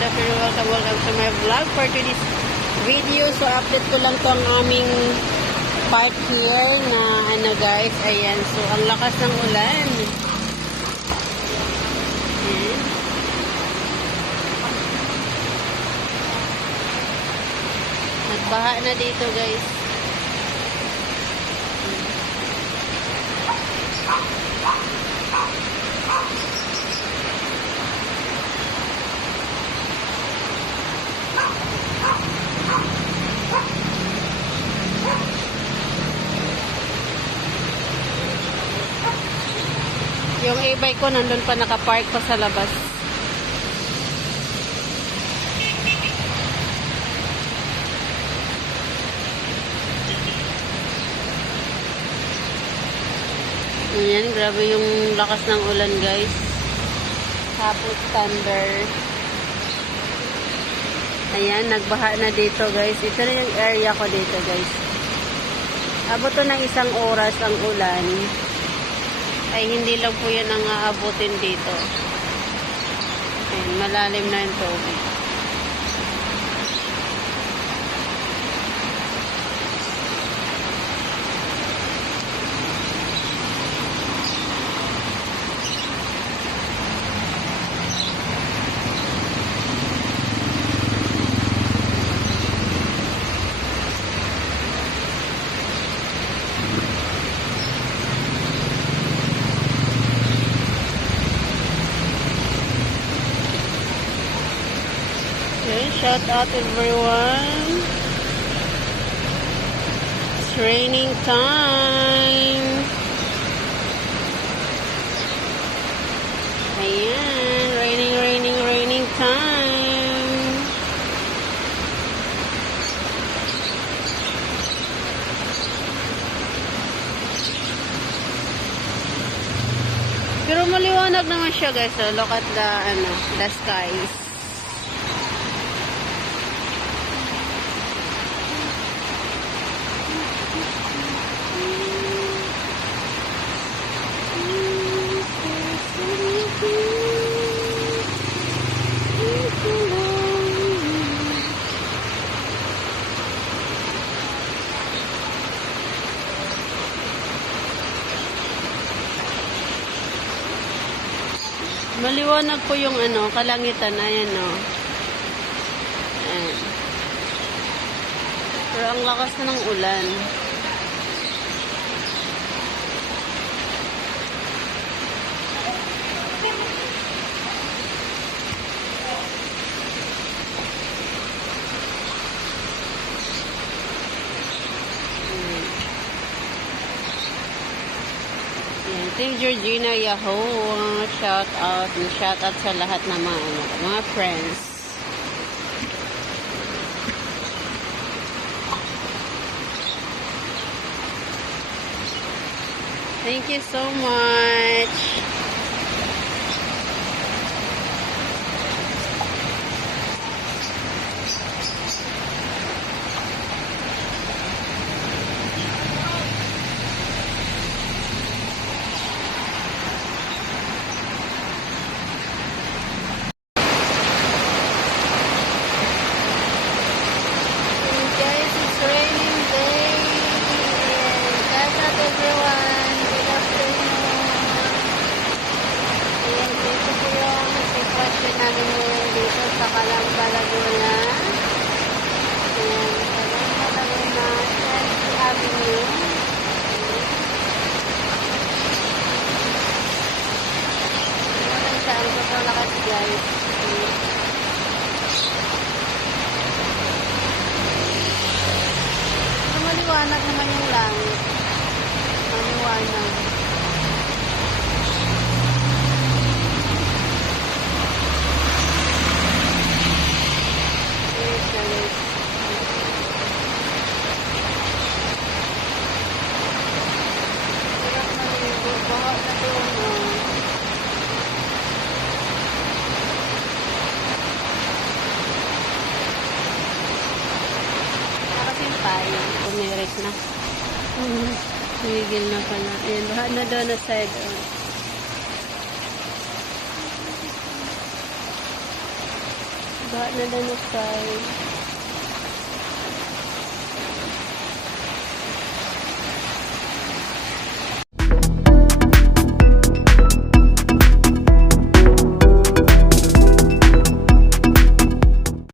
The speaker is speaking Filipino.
good afternoon, welcome to my vlog for today's video. So, update ko lang to ang aming part here na ano guys, ayan. So, ang lakas ng ulan. Ayan. Nagbaha na dito guys. Yung e-bike ko nandun pa nakapark pa sa labas. Ayan, grabe yung lakas ng ulan guys. Tapos thunder. Ayan, nagbaha na dito guys. Ito na yung area ko dito guys. Abot to ng 1 oras ang ulan. Ay hindi lang po yan ang aabutin dito. Ayan, malalim na yung tubig. Okay, shout out everyone. It's raining time. Ayan, raining time. Pero maliwanag naman siya guys. So look at the skies. Maliwanag po yung kalangitan. Ayan o. Ayan. Pero ang lakas na ng ulan. Team Georgina Yahoo, shout out sa lahat ng mga friends. Thank you so much. Dito sa Calamba, Laguna. Ayan, Calamba, Laguna, Chelsea Avenue. Ayan, saan ko ito lakas guys. Maliwanag naman yung langit. Maliwanag. Pumirik na. Tumigil na pala. Ayan, baha na doon na side. Nagbaha na Danukay.